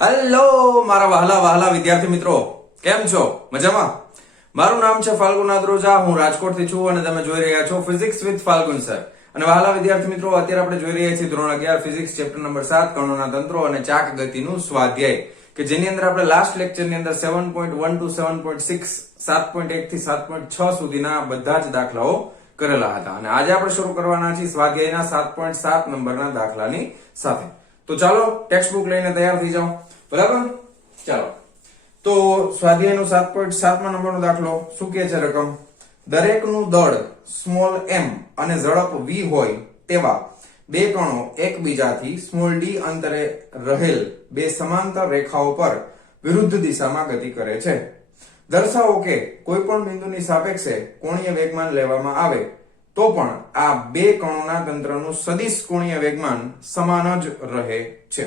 Hello મારા વહાલા વહાલા વિદ્યાર્થી મિત્રો, કેમ છો? મજામાં? મારું નામ છે ફાલ્ગુન નાદરોજા, હું રાજકોટથી છું અને તમે જોઈ રહ્યા છો ફિઝિક્સ વિથ ફાલ્ગુન સર. અને વહાલા વિદ્યાર્થી મિત્રો, અત્યારે આપણે જોઈ રહ્યા છીએ ધોરણ 11 ફિઝિક્સ ચેપ્ટર નંબર 7 કણોના તંત્રો અને ચાક ગતિનું સ્વાધ્યાય, કે જેની અંદર આપણે લાસ્ટ લેક્ચરની અંદર 7.1 to 7.6 7.1 થી 7.6 સુધીના બધા જ દાખલાઓ કરેલા હતા અને આજે આપણે શરૂ કરવાના છીએ સ્વાધ્યાયના 7.7 નંબરના દાખલાની સાથે. તો ચાલો ટેક્સ્ટ બુક લઈને તૈયાર થઈ જાઓ. બરાબર, ચાલો. તો સ્વાધ્યાયનો 7.7 નંબરનો દાખલો શું કહે છે? રકમ દરેકનું દળ સ્મોલ m અને ઝડપ v હોય તેવા બે કણો એકબીજાથી સ્મોલ d અંતરે રહેલ બે સમાંતર રેખાઓ પર વિરુદ્ધ દિશામાં ગતિ કરે છે. દર્શાવો કે કોઈ પણ બિંદુની સાપેક્ષે કોણીય વેગમાન લેવામાં આવે તો પણ આ બે કણોના તંત્રનું સદિશ કોણીય વેગમાન સમાન જ રહે છે.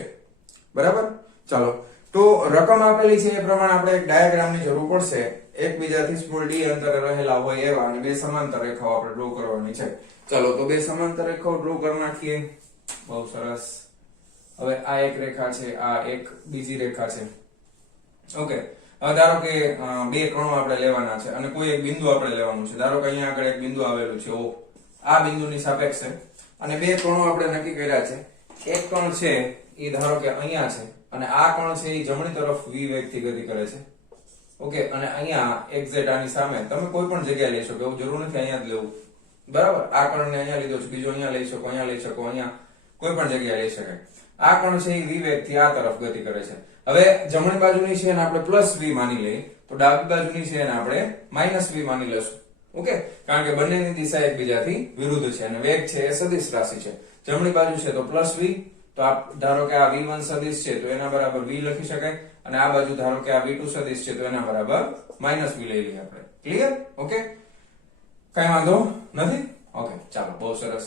બરાબર, ચાલો. તો રકમ આપેલી છે એ પ્રમાણે આપણે એક ડાયાગ્રામની જરૂર પડશે. એકબીજાથી સ્મોલ d અંતરે રહેલા હોય એવા અને બે સમાંતર રેખાઓ આપણે ડ્રો કરવાની છે. ચાલો, તો બે સમાંતર રેખાઓ ડ્રો કરી નાખીએ. બહુ સરસ. હવે આ એક રેખા છે, આ એક બીજી રેખા છે. ઓકે, હવે ધારો કે બે કણો આપણે લેવાના છે અને કોઈ એક બિંદુ આપણે લેવાનું છે. ધારો કે અહીંયા આગળ એક બિંદુ આવેલું છે O, આ બિંદુની સાપેક્ષે, અને બે કણો આપણે નક્કી કર્યા છે. એક કણ છે એ ધારો કે અહીંયા છે અને આ કણ છે એ જમણી તરફ v વેગથી ગતિ કરે છે. ઓકે, અને અહીંયા એક્ઝેક્ટ આની સામે તમે કોઈ પણ જગ્યાએ લઈ શકો, એવું જરૂર નથી અહીંયા જ લેવું. બરાબર, આ કણને અહીંયા લીધો છે, બીજો અહીંયા લઈ શકો, અહીંયા લઈ શકો, અહીંયા કોઈ પણ જગ્યાએ લઈ શકાય. આ કણ છે એ v વેગથી આ તરફ ગતિ કરે છે. હવે જમણી બાજુની છે એને આપણે પ્લસ v માની લઈએ, તો ડાબી બાજુની છે એને આપણે માઇનસ v માની લેશું. ઓકે, કારણ કે બંનેની દિશા એકબીજાથી વિરુદ્ધ છે અને વેગ છે એ સદિશ રાશિ છે. જમણી બાજુ છે તો પ્લસ v, તો આ ધારો કે આ v1 સદિશ છે તો એના બરાબર v લખી શકાય, અને આ બાજુ ધારો કે આ v2 સદિશ છે તો એના બરાબર માઇનસ v લઈ લઈએ આપણે. ક્લિયર? ઓકે, કઈ વાંધો નથી. ઓકે, ચાલો, બહુ સરસ.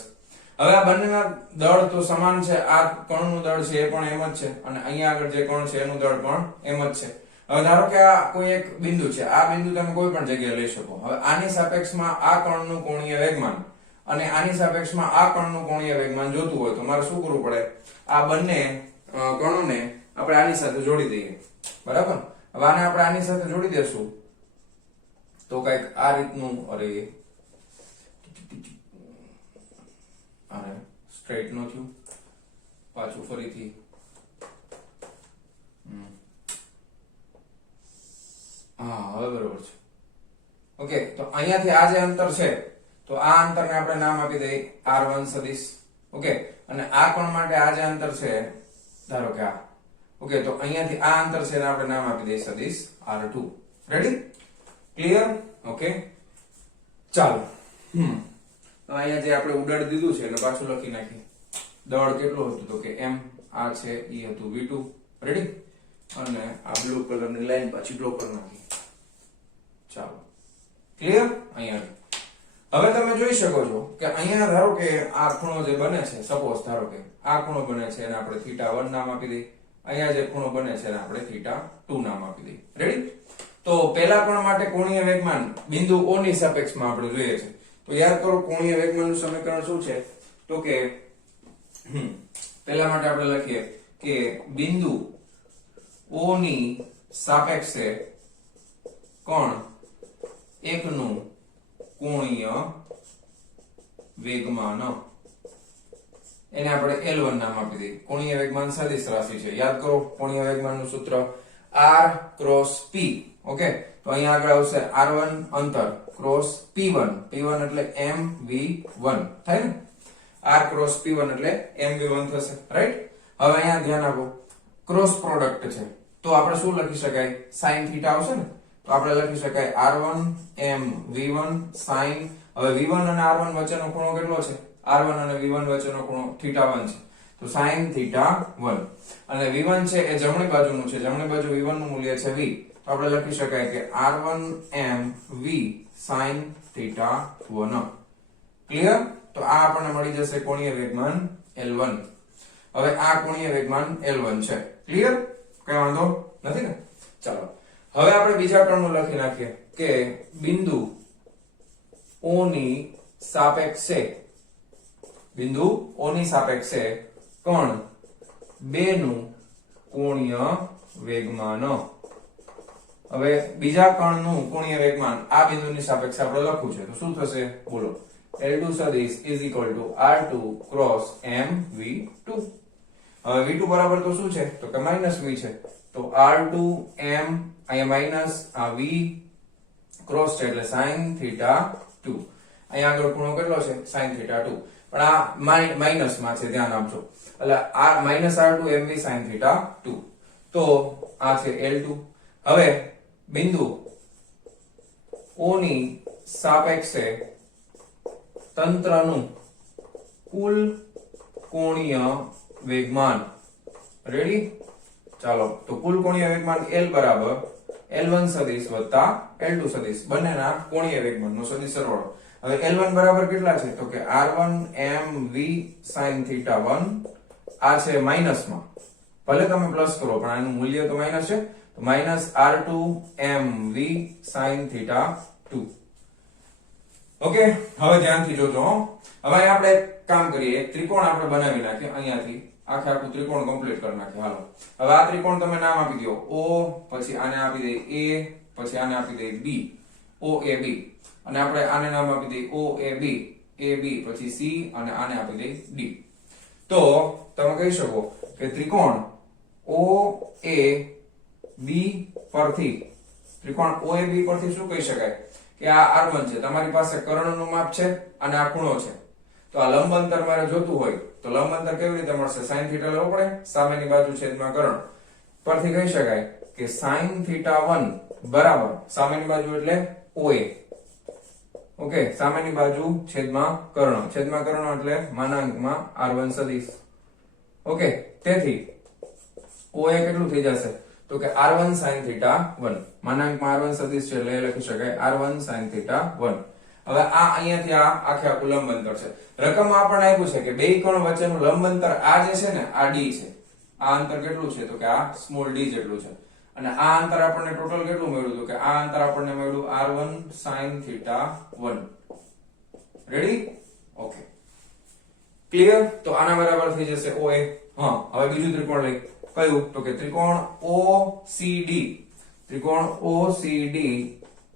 હવે આ બંનેના દળ તો સમાન છે. આ કણનું દળ છે એ પણ એમ જ છે અને અહીંયા આગળ જે કણ છે એનું દળ પણ એમ જ છે. હવે ધારો કે આ કોઈ એક બિંદુ છે, આ બિંદુ તમે કોઈ પણ જગ્યાએ લઈ શકો. હવે આની સાપેક્ષમાં આ કણનું કોણીય વેગમાન અને આની સાપેક્ષમાં આ કણનું કોણીય વેગમાન જોતું હોય તો મારે શું કરવું પડે? આ બંને કણોને આપણે આની સાથે જોડી દઈએ. બરાબર, હવે આને આપણે આની સાથે જોડી દેશું તો કઈક આ રીતનું, અરે સ્ટ્રેટ નો થયું, પાછું ફરીથી. હા, હવે બરોબર છે. ઓકે, તો અહીંયાથી આ જે અંતર છે તો આ અંતરને આપણે નામ આપી દઈએ r1 સદિશ. ઓકે, અને આ કોણ માટે આ જે અંતર છે ધારો કે આ. ઓકે, તો અહીંયાથી આ અંતર છે એને આપણે નામ આપી દઈએ સદિશ r2. રેડી? ક્લિયર? ઓકે, ચાલો. અહીંયા જે આપણે ઉડાડી દીધું છે એને પાછું લખી નાખીએ. દળ કેટલું હતું તો કે m, આ છે એ હતું v2. રેડી? અને આ બ્લુ કલરની લાઈન પાછી ડ્રો કરી નાખી. ચાલો, ક્લિયર? અહીંયા હવે તમે જોઈ શકો છો કે અહીંયા ધારો કે આ ખૂણો જે બને છે, સપોઝ ધારો કે આ ખૂણો બને છે એને આપણે θ1 નામ આપી દઈએ. અહીંયા જે ખૂણો બને છે એને આપણે θ2 નામ આપી દઈએ. રેડી? તો પહેલા કોણ માટે કોણીય વેગમાન બિંદુ O ની સાપેક્ષમાં આપણે જોઈએ છે. તો યાદ કરો કોણીય વેગમાનનું સમીકરણ શું છે? તો કે પહેલા માટે આપણે લખીએ કે બિંદુ O ની સાપેક્ષે કોણ એકનું કોણીય વેગમાન, એને આપણે L1 નામ આપી દઈએ. કોણીય વેગમાન સદિશ રાશિ છે. યાદ કરો કોણીય વેગમાનનું સૂત્ર r ક્રોસ p. ઓકે, તો અહીંયા આગળ આવશે r1 અંતર ક્રોસ p1. p1 એટલે mv1 થાય ને, r ક્રોસ p1 એટલે mv1 થશે. રાઈટ? હવે અહીંયા ધ્યાન આપો, ક્રોસ પ્રોડક્ટ છે તો આપણે શું લખી શકાય? sin θ આવશે ને, તો આપણે લખી શકાય r1 mv1 sin. હવે v1 અને r1 વચ્ચેનો ખૂણો કેટલો છે? r1 અને v1 વચ્ચેનો ખૂણો θ1 છે, તો sin θ1. અને v1 છે એ જમણી બાજુનું છે, જમણી બાજુ v1 નું મૂલ્ય છે v, તો આપણે લખી શકાય કે r1 mv sin θ1. ક્લિયર? તો આ આપણને મળી જશે કોણીય વેગમાન L1. હવે આ કોણીય વેગમાન L1 છે. ક્લિયર? કઈ વાંધો નથી ને? ચાલો, હવે આપણે બીજા ટર્મનું લખી નાખીએ કે બિંદુ O ની સાપેક્ષે, બિંદુ O ની સાપેક્ષે કણ 2 નું કોણીય વેગમાન. હવે બીજા કણનું કોણીય વેગમાન આ બિંદુની સાપેક્ષે આપણે લખવું છે તો શું થશે બોલો. L2 સદિશ is equal to R2 cross mv2. હવે v2 બરાબર તો શું છે તો કે -v છે. તો R2 m અહીંયા માઈનસ આ v ક્રોસ છે એટલે sin theta 2. અહીંયા આગળ ખૂણો કેટલો છે sin theta 2. પણ આ માઈનસ માં છે ધ્યાન આપજો. એટલે આ -R2 mv sin theta 2. તો આ છે L2. હવે બિંદુ O ની સાપેક્ષે તંત્રનું કુલ કોણીય વેગમાન. રેડી? ચાલો તો કુલ કોણીય વેગમાન L બરાબર L1 સદિશ વત્તા L2 સદિશ બંનેના કોણીય વેગમાનનો સદિશ સરવાળો. હવે L1 બરાબર કેટલા છે તો કે R1 mv sin theta 1. આ છે માઈનસમાં, ભલે તમે પ્લસ કરો પણ આનું મૂલ્ય તો માઈનસ છે, તો -R2 mv sin theta 2. Okay, હવે ધ્યાનથી જોજો. હવે આપણે કામ કરીએ, એક ત્રિકોણ આપણે બનાવી નાખીએ. અહીંયાથી આખે આખું ત્રિકોણ કમ્પ્લીટ કરી નાખીએ. હાલો, હવે આ ત્રિકોણ તમે નામ આપી દો O, પછી આને આપી દઈએ A, પછી આને આપી દઈએ B, OAB, અને આપણે આને નામ આપી દઈએ OAB, AB, પછી C, અને આને આપી દઈએ D. તો તમે કહી શકો કે ત્રિકોણ OAB પરથી શું કહી શકાય કે આ R1 છે, તમારી પાસે કર્ણનું માપ છે અને આ ખૂણો છે. તો આ લંબ અંતર મારે જોતું હોય તો લંબ અંતર કેવી રીતે મળશે? sin થીટા લેવો પડે, સામેની બાજુ છેદમાં કર્ણ પરથી કહી શકાય કે sin theta 1 બરાબર સામેની બાજુ એટલે OA. ઓકે, સામેની બાજુ છેદમાં કર્ણ એટલે માનાંકમાં R1 સદિશ. ઓકે, તેથી OA કેટલું થઈ જશે તો કે R1 sin theta 1 માનાંકમાં R1 સદિશ છે એટલે લખી શકાય R1 sin theta 1. હવે આ અહીંયાથી આ આખે આખું લંબ અંતર છે. રકમમાં આપણને આપ્યું છે કે બે કોણ વચ્ચેનું લંબ અંતર આ જે છે ને આ D છે. આ અંતર કેટલું છે તો કે આ સ્મોલ d જેટલું છે. અને આ અંતર આપણને ટોટલ કેટલું મળ્યું તો કે આ અંતર આપણને મળ્યું R1 sin theta 1. Ready? Okay, clear? તો આના બરાબર થઈ જશે OA. હા, હવે બીજું ત્રિકોણ લઈ. કયું તો કે ત્રિકોણ OCD. ત્રિકોણ OCD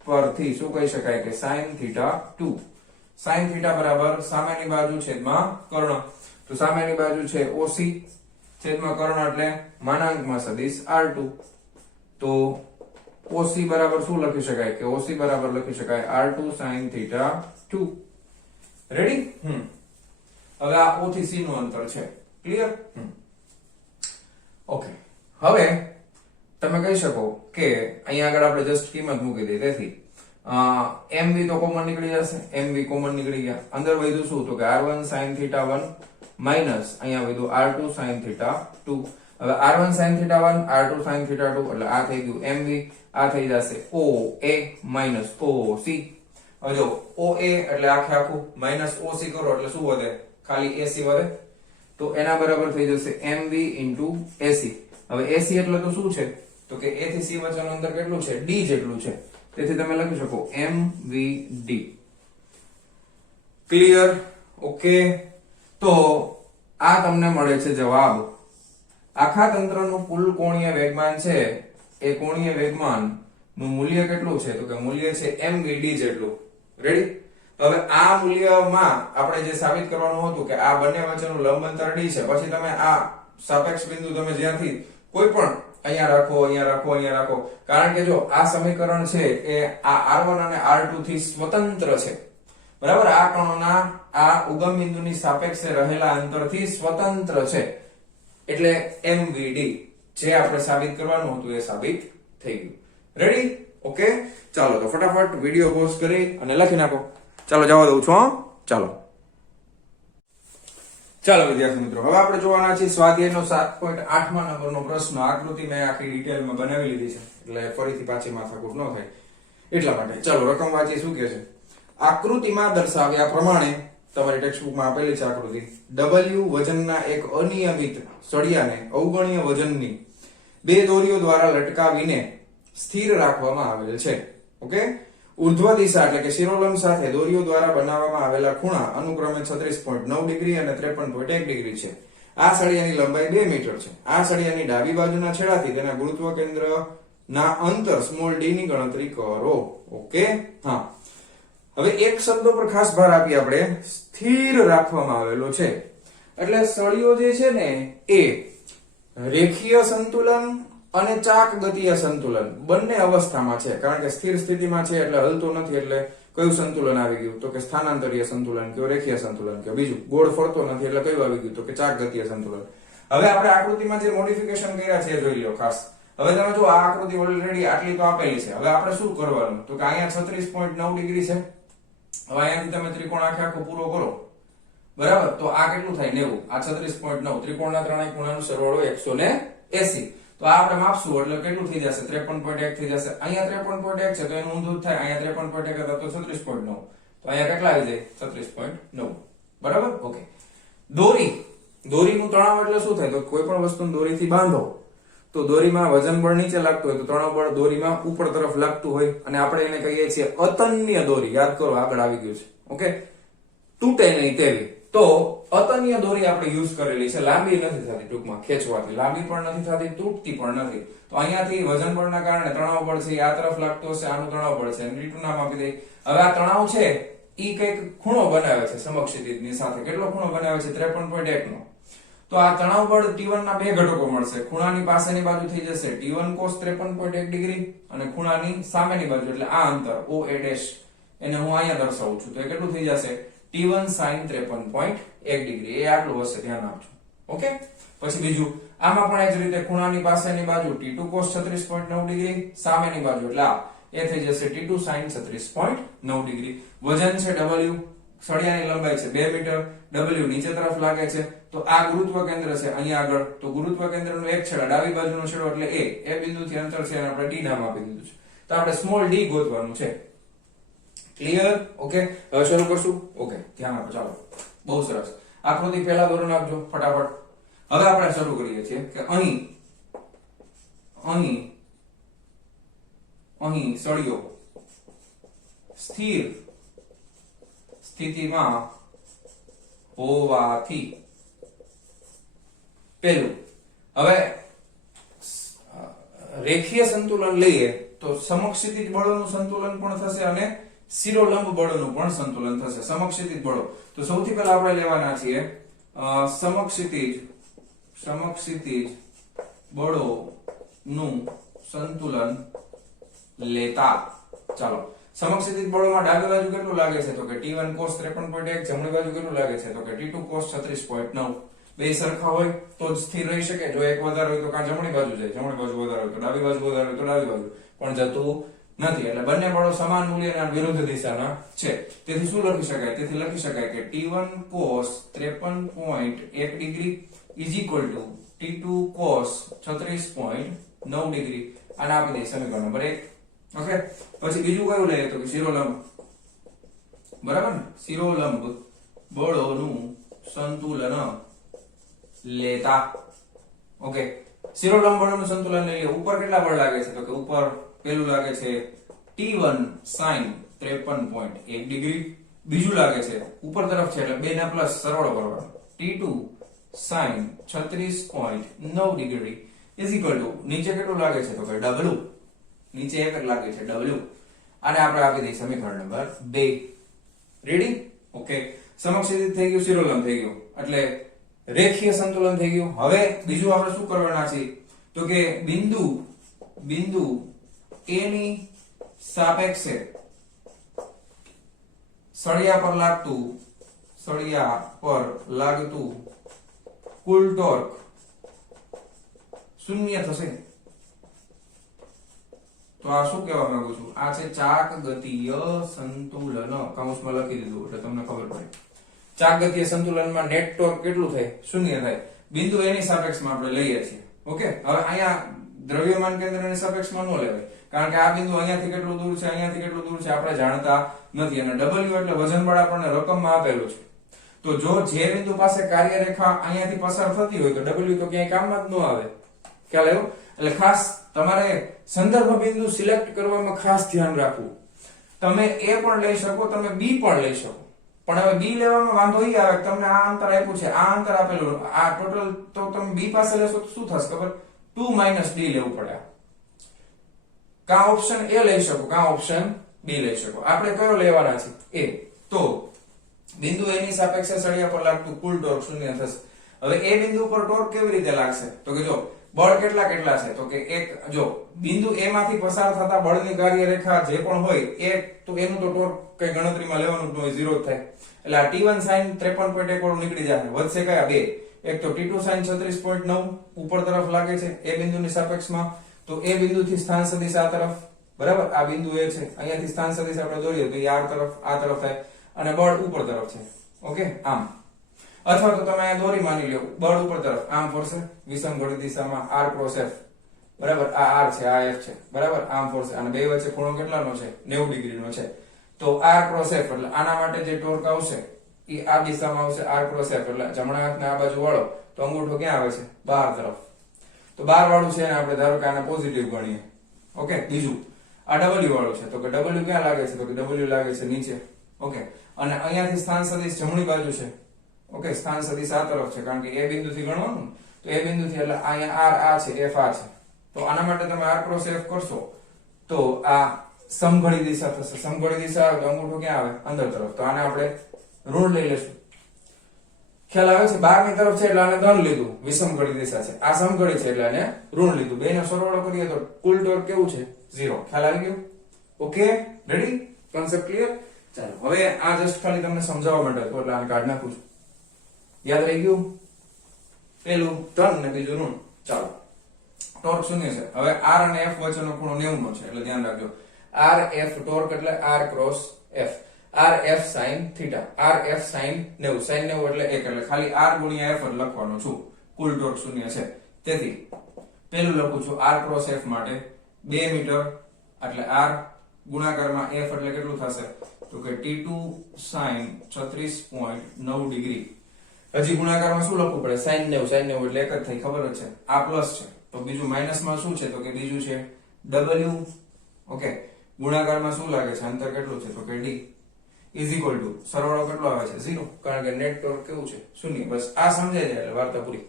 પરથી શું કહી શકાય કે sin theta 2. sin theta બરાબર સામેની બાજુ છેદમાં કર્ણ. તો સામેની બાજુ છે OC છેદમાં કર્ણ એટલે માનાંકમાં સદિશ R2. તો OC બરાબર શું લખી શકાય કે OC બરાબર લખી શકાય R2 sin theta 2. રેડી? હવે આ O થી C નું અંતર છે. ક્લિયર? ઓકે, હવે તમે કહી શકો કે અહીંયા આગળ આપણે જસ્ટ કિંમત મૂકી દઈએ. તેથી mv તો કોમન નીકળી જશે, mv કોમન નીકળી ગયા. અંદર વધ્યું શું તો કે R1 sin theta 1 માઈનસ અહીંયા વધ્યું R2 sin theta 2. હવે R1 sin theta 1 R2 sin theta 2 એટલે આ થઈ ગયું mv, આ થઈ જશે OA minus OC. હવે જો OA એટલે આખે આખું માઈનસ OC કરો એટલે શું વધે? ખાલી AC વધે. તો એના બરાબર થઈ જશે mv into AC. હવે AC એટલે તો શું છે તો કે A થી C વચ્ચેનું અંતર કેટલું છે? D જેટલું છે. તેથી તમે લખી શકો mvd. ક્લિયર? ઓકે, તો આ તમને મળે છે જવાબ. આખા તંત્રનું કુલ કોણીય વેગમાન છે એ કોણીય વેગમાન નું મૂલ્ય કેટલું છે તો કે મૂલ્ય છે mvd જેટલું. રેડી? હવે આ મૂલ્યમાં આપણે જે સાબિત કરવાનું હતું કે આ બંને વચ્ચેનું લંબ અંતર d છે. પછી તમે આ સાપેક્ષ બિંદુ તમે જ્યાંથી કોઈ પણ અહીંયા રાખો, અહીંયા રાખો, અહીંયા રાખો, કારણ કે જો આ સમીકરણ છે એ આ R1 અને R2 થી સ્વતંત્ર છે. બરાબર? આ કણોના આ ઉગમ બિંદુની સાપેક્ષે રહેલા અંતરથી સ્વતંત્ર છે. એટલે mvd જે આપણે સાબિત કરવાનું હતું એ સાબિત થઈ ગયું. રેડી? ઓકે, ચાલો તો ફટાફટ વિડિયો પોઝ કરી અને લખી નાખો. ચાલો જવા દઉં છું. ચાલો વિદ્યાર્થી મિત્રો, હવે આપણે જોવાના છે સ્વાધ્યાયનો 7.8મા નંબરનો પ્રશ્ન. આકૃતિ મેં આખી ડિટેલમાં બનાવી લીધી છે એટલે ફરીથી પાછી માથાકૂટ ન થાય એટલા માટે. ચાલો રકમ વાંચી શું કહે છે. આકૃતિમાં દર્શાવ્યા પ્રમાણે તમારી ટેક્સ્ટબુકમાં આપેલી છે આકૃતિ. W વજનના એક અનિયમિત સળિયાને અવગણ્ય વજનની બે દોરીઓ દ્વારા લટકાવીને સ્થિર રાખવામાં આવેલ છે. ઓકે, ઉર્ધ્વ દિશા એટલે કે શિરોલંબ સાથે દોરીઓ દ્વારા બનાવવામાં આવેલા ખૂણા અનુક્રમે 36.9 ડિગ્રી અને 53.1 ડિગ્રી છે. આ સળિયાની લંબાઈ 2 મીટર છે. આ સળિયાની ડાબી બાજુના છેડાથી તેના ગુરુત્વ કેન્દ્ર ના અંતર સ્મોલ d ની ગણતરી કરો. ઓકે, હા. હવે એક શબ્દ પર ખાસ ભાર આપી આપણે, સ્થિર રાખવામાં આવેલો છે. એટલે સળિયો જે છે ને એ રેખીય સંતુલન અને ચાક ગતીય સંતુલન બંને અવસ્થામાં છે. કારણ કે સ્થિર સ્થિતિમાં છે એટલે હલતો નથી, એટલે કયું સંતુલન આવી ગયું? તો કે સ્થાનાંતરીય સંતુલન કયો, રેખીય સંતુલન કયો. બીજું ગોળ ફરતો નથી એટલે કયું આવી ગયું? તો કે ચાક ગતીય સંતુલન. હવે આપણે આકૃતિમાં જે મોડિફિકેશન કર્યા છે એ જોઈ લો ખાસ. હવે તમે જો આ આકૃતિ ઓલરેડી આટલી તો આપેલી છે. હવે આપણે શું કરવાનું? તો કે અહીંયા 36.9 ડિગ્રી છે. હવે અહીંયાથી તમે ત્રિકોણ આખે આખો પૂરો કરો, બરાબર? તો આ કેટલું થાય? 90. આ 36.9. ત્રિકોણના ત્રણેય ખૂણાનો સરવાળો 180. તો આ આપણે માપશું એટલે કેટલું થઈ જશે? 53.1 થઈ જશે. અહીંયા 53.1 છે તો એનું ઊંધું જ થાય. અહીંયા 53.1 હતા તો 36.9. તો અહીંયા કેટલા આવી જાય? 36.9. બરાબર? ઓકે. દોરીનું તણાવ એટલે શું થાય? તો કોઈ પણ વસ્તુને દોરીથી બાંધો તો દોરીમાં વજન બળ નીચે લાગતું હોય તો તણાવ બળ દોરીમાં ઉપર તરફ લાગતું હોય, અને આપણે એને કહીએ છીએ અતન્ય દોરી. યાદ કરો, આગળ આવી ગયું છે. ઓકે, તૂટે નહીં તેવી. તો અતન્ય દોરી આપણે યુઝ કરેલી છે. લાંબી નથી થતી, ટૂંકમાં ખેંચવાથી લાંબી પણ નથી થતી, તૂટતી પણ નથી. તો અહીંયાથી વજન બળના કારણે તણાવ બળ છે આ તરફ લાગતો હશે, આનું તણાવ બળ છે d2 નામ આપી દઈએ. હવે આ તણાવ છે ઈ કઈક ખૂણો બનાવે છે સમક્ષિતિજની સાથે. કેટલો ખૂણો બનાવે છે? 53.1 નો. તો આ તણાવ બળ T1 ના બે ઘટકો મળશે. ખૂણાની પાસેની બાજુ થઈ જશે T1 cos 53.1 ડિગ્રી, અને ખૂણાની સામેની બાજુ એટલે આ અંતર OA ડેશ એને હું અહીંયા દર્શાવું છું. તો એ કેટલું થઈ જશે? T1 sin 53.1 degree. એ આટલું હશે, ધ્યાન આપજો. ઓકે, પછી બીજું આમાં પણ એ જ રીતે ખૂણાની પાસેની બાજુ T2 cos 36.9 ડિગ્રી, સામેની બાજુ એટલે આ એ થઈ જશે T2 sin 36.9 ડિગ્રી. વજન છે W, સળિયાની લંબાઈ છે 2 મીટર, W નીચે તરફ લાગે છે. તો આ ગુરુત્વ કેન્દ્ર છે અહીંયા આગળ. તો ગુરુત્વ કેન્દ્રનો એક છેડો, ડાબી બાજુનો છેડો એટલે એ બિંદુથી અંતર છે અને આપણે D નામ આપી દીધું છે. તો આપણે સ્મોલ d ગોતવાનું છે. ક્લિયર? ઓકે, હવે શરૂ કરશું. ઓકે, ધ્યાન આપો. ચાલો, બહુ સરસ. આકૃતિ પહેલા દોરો નાખજો ફટાફટ. હવે આપણે શરૂ કરીએ છીએ કે અહીં સળિયો સ્થિર સ્થિતિમાં હોવાથી પેલું, હવે રેખીય સંતુલન લઈએ તો સમક્ષિતિજ બળોનું સંતુલન પણ થશે અને શિરોલંબ બળોનું પણ સંતુલન થશે. સમક્ષિતિજ બળો તો સૌથી પહેલા આપણે લેવાના છીએ સમક્ષિતિજ બળોનું સંતુલન લેતા. ચાલો, સમક્ષિતિજ બળોમાં ડાબી બાજુ કેટલું લાગે છે? તો કે T1 cos 53.1. જમણી બાજુ કેટલું લાગે છે? તો કે T2 cos 36.9. બે સરખા હોય તો જ સ્થિર રહી શકે. જો એક વધારે હોય તો કાં જમણી બાજુ જાય, જમણી બાજુ વધારે હોય તો ડાબી બાજુ વધારે હોય તો ડાબી બાજુ, પણ જતું નથી. એટલે બંને બળો સમાન મૂલ્યના વિરુદ્ધ દિશાના છે. તેથી શું લખી શકાય? તેથી લખી શકાય કે T1 cos 53.1 degree is equal to T2 cos 36.9 degree. આને આપી દઈએ સમીકરણ નંબર 1. ઓકે, પછી બીજું કયું લઈએ? તો કે શિરોલંબ. બરાબર ને? શિરોલંબ બળોનું સંતુલન લેતા. ઓકે, શિરોલંબ બળોનું સંતુલન લઈએ. ઉપર કેટલા બળ લાગે છે? તો કે ઉપર પેલું લાગે છે T1 sin 53.1 ડિગ્રી. બીજું લાગે છે ઉપર તરફ છે એટલે બે ના પ્લસ સરવાળો કરવાનો T2 sin 36.9 degree is equal to નીચે કેટલું લાગે છે? તો કે W. નીચે એક જ લાગે છે W. આને આપણે આપી દઈએ સમીકરણ નંબર 2. રેડી? ઓકે, સમક્ષિતિજ થઈ ગયું, શિરોલંબ થઈ ગયું, એટલે રેખીય સંતુલન થઈ ગયું. હવે બીજું આપણે શું કરવાના છે? તો કે બિંદુ A ની સાપેક્ષે સળિયા પર લાગતું કુલ ટોર્ક શૂન્ય થશે. તો આ શું કહેવા માંગુ છું? આ છે ચાક ગતીય સંતુલન. કૌંસમાં લખી દીધું એટલે તમને ખબર પડે. ચાક ગતીય સંતુલનમાં નેટ ટોર્ક કેટલું થાય? શૂન્ય થાય. બિંદુ A ની સાપેક્ષમાં આપણે લઈએ છીએ. ઓકે, હવે અહીંયા દ્રવ્યમાન કેન્દ્રની સાપેક્ષમાં ન લેવાય, કારણ કે આ બિંદુ અહીંયાથી કેટલું દૂર છે, અહીંયાથી કેટલું દૂર છે આપણે જાણતા નથી. અને W એટલે વજન બળ આપણને રકમમાં આપેલું છે. તો જો જે બિંદુ પાસે કાર્યરેખા અહીંયાથી પસાર થતી હોય તો W તો ક્યાંય કામમાં જ ન આવે. ખ્યાલ આવ્યો? એટલે ખાસ તમારે સંદર્ભ બિંદુ સિલેક્ટ કરવામાં ખાસ ધ્યાન રાખવું. તમે A પણ લઈ શકો, તમે B પણ લઈ શકો. પણ હવે બી લેવામાં વાંધો ઈ આવે કે તમને આ અંતર આપ્યું છે, આ અંતર આપેલું, આ ટોટલ તો તમે બી પાસે લેશો તો શું થશે ખબર? 2 - d લેવું પડે. કા ઓપ્શન એ લઈ શકો, કા ઓપ્શન બી લઈ શકો. આપણે કયો લેવાના છે? એ. તો બિંદુ એ ની સાપેક્ષે સળિયા પર લાગતું કુલ ટોર્ક શૂન્ય થશે. હવે એ બિંદુ પર ટોર્ક કેવી રીતે લાગશે? તો કે જો બળ કેટલા કેટલા છે? તો કે એક જો બિંદુ એ માંથી પસાર થતા બળની કાર્યરેખા જે પણ હોય એ તો એનું તો ટોર્ક કઈ ગણતરીમાં લેવાનું જ ન હોય, 0 જ થાય. એટલે આ T1 sin 53.1 વાળું નીકળી જાય. વધશે કયા? બે. એક તો T2 sin 36.9 ઉપર તરફ લાગે છે એ બિંદુની સાપેક્ષમાં, તો એ બિંદુથી સ્થાન સદિશ આ તરફ, બરાબર? આ બિંદુ એ છે, અહીંયાથી સ્થાન સદિશ આપણે દોરીએ તો એ આ તરફ થાય અને બળ ઉપર તરફ છે. ઓકે, આમ. અથવા તો તમે દોરી માની લ્યો, બળ ઉપર તરફ આમ ફરશે વિષમઘડી દિશામાં r cross f, બરાબર? આ r છે, આ f છે, બરાબર? આમ ફરશે અને બે વચ્ચે ખૂણો કેટલાનો છે? 90 ડિગ્રીનો છે. તો r cross f એટલે આના માટે જે ટોર્ક આવશે એ આ દિશામાં આવશે, r cross f એટલે જમણા હાથને આ બાજુ વાળો તો અંગૂઠો ક્યાં આવે છે? બહાર તરફ. તો બહાર વાળું છે ને આપણે ધારો કે આને પોઝિટિવ ગણીએ. ઓકે, બીજું આ w વાળું છે તો કે w ક્યાં લાગે છે? તો કે w લાગે છે નીચે. ઓકે, અને અહીંયાથી સ્થાન સદિશ જમણી બાજુ છે. ઓકે, સ્થાન સદિશ આ તરફ છે કારણ કે એ બિંદુથી ગણવાનું, તો એ બિંદુથી એટલે અહીંયા r આ છે, f આ છે. તો આના માટે તમે r cross f કરશો તો આ સમઘડી દિશા થશે. સમઘડી દિશા આવે તો અંગૂઠો ક્યાં આવે? અંદર તરફ. તો આને આપણે ઋણ લઈ લેશું. ખ્યાલ આવે છે? બહારની તરફ છે એટલે આને ધન લીધું, વિષમઘડી દિશા છે. આ સમઘડી છે એટલે આને ઋણ લીધું. બેનો સરવાળો કરીએ તો કુલ ટોર્ક કેવું છે? 0. ખ્યાલ આવી ગયો? Okay, ready? Concept clear? ચાલો હવે આ જસ્ટ ખાલી તમને સમજાવવા માટે હતું એટલે આને કાઢી નાખું છું. યાદ રહી ગયું? પેલું ધન ને બીજું ઋણ. ચાલો, ટોર્ક શૂન્ય છે. હવે r અને f વચ્ચેનો ખૂણો 90 નો છે એટલે ધ્યાન રાખજો. r f ટોર્ક એટલે r cross f, r f sin θ, r f sin 90, sin 90 એટલે 1 એટલે ખાલી r ગુણ્યા f જ લખવાનો છું. કુલ ટોર્ક શૂન્ય છે. તેથી પેલું લખું છું r cross f માટે 2 મીટર એટલે r ગુણાકારમાં f એટલે કેટલું થશે? તો કે T2 sin 36.9 ડિગ્રી. હજી ગુણાકારમાં શું લખવું પડે? sin 90, sin 90 એટલે એક જ થઈ, ખબર જ છે. આ પ્લસ છે તો બીજું માઈનસમાં શું છે? તો કે બીજું છે w. ઓકે, ગુણાકારમાં શું લાગે છે? અંતર કેટલું છે? તો કે d ઇઝ ઇક્વલ ટુ સરવાળો કેટલો આવે છે? 0, કારણ કે નેટ ટોર્ક કેવું છે? શૂન્ય. બસ આ સમજાય જાય એટલે વાર્તા પૂરી.